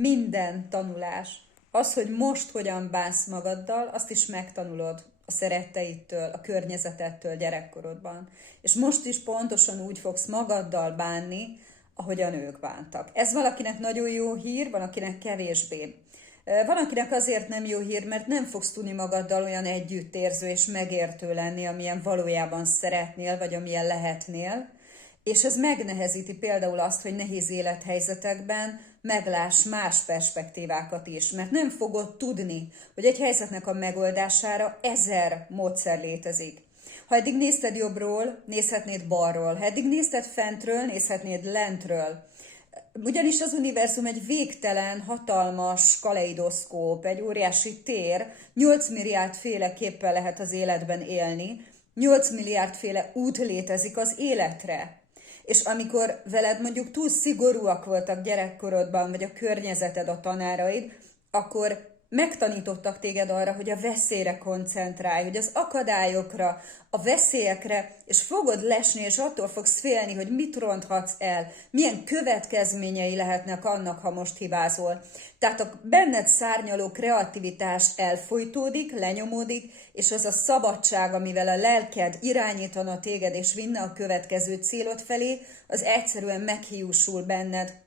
Minden tanulás. Az, hogy most hogyan bánsz magaddal, azt is megtanulod a szeretteidtől, a környezetettől gyerekkorodban. És most is pontosan úgy fogsz magaddal bánni, ahogyan ők bántak. Ez valakinek nagyon jó hír, van akinek kevésbé. Van akinek azért nem jó hír, mert nem fogsz tudni magaddal olyan együttérző és megértő lenni, amilyen valójában szeretnél, vagy amilyen lehetnél. És ez megnehezíti például azt, hogy nehéz élethelyzetekben megláss más perspektívákat is, mert nem fogod tudni, hogy egy helyzetnek a megoldására 1000 módszer létezik. Ha eddig nézted jobbról, nézhetnéd balról. Ha eddig nézted fentről, nézhetnéd lentről. Ugyanis az univerzum egy végtelen, hatalmas kaleidoszkóp, egy óriási tér, 8 milliárd féleképpen lehet az életben élni, 8 milliárd féle út létezik az életre. És amikor veled mondjuk túl szigorúak voltak gyerekkorodban, vagy a környezeted, a tanáraid, akkor megtanítottak téged arra, hogy a veszélyre koncentrálj, hogy az akadályokra, a veszélyekre, és fogod lesni, és attól fogsz félni, hogy mit ronthatsz el, milyen következményei lehetnek annak, ha most hibázol. Tehát a benned szárnyaló kreativitás elfojtódik, lenyomódik, és az a szabadság, amivel a lelked irányítana téged, és vinne a következő célod felé, az egyszerűen meghiúsul benned.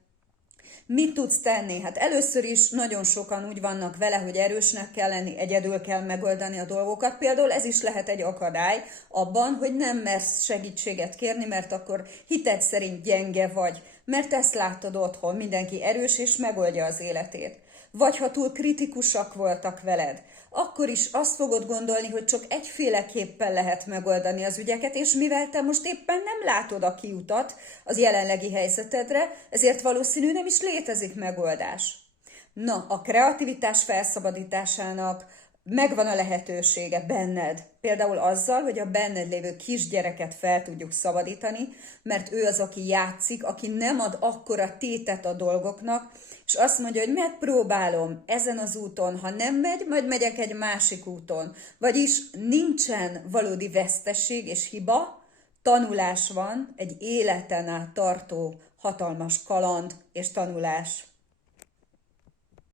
Mit tudsz tenni? Hát először is nagyon sokan úgy vannak vele, hogy erősnek kell lenni, egyedül kell megoldani a dolgokat. Például ez is lehet egy akadály abban, hogy nem mersz segítséget kérni, mert akkor hited szerint gyenge vagy. Mert ezt láttad otthon, mindenki erős és megoldja az életét. Vagy ha túl kritikusak voltak veled, akkor is azt fogod gondolni, hogy csak egyféleképpen lehet megoldani az ügyeket, és mivel te most éppen nem látod a kiutat az jelenlegi helyzetedre, ezért valószínű nem is létezik megoldás. Na, a kreativitás felszabadításának megvan a lehetősége benned. Például azzal, hogy a benned lévő kisgyereket fel tudjuk szabadítani, mert ő az, aki játszik, aki nem ad akkora tétet a dolgoknak, és azt mondja, hogy megpróbálom ezen az úton, ha nem megy, majd megyek egy másik úton. Vagyis nincsen valódi veszteség és hiba, tanulás van, egy életen át tartó hatalmas kaland és tanulás.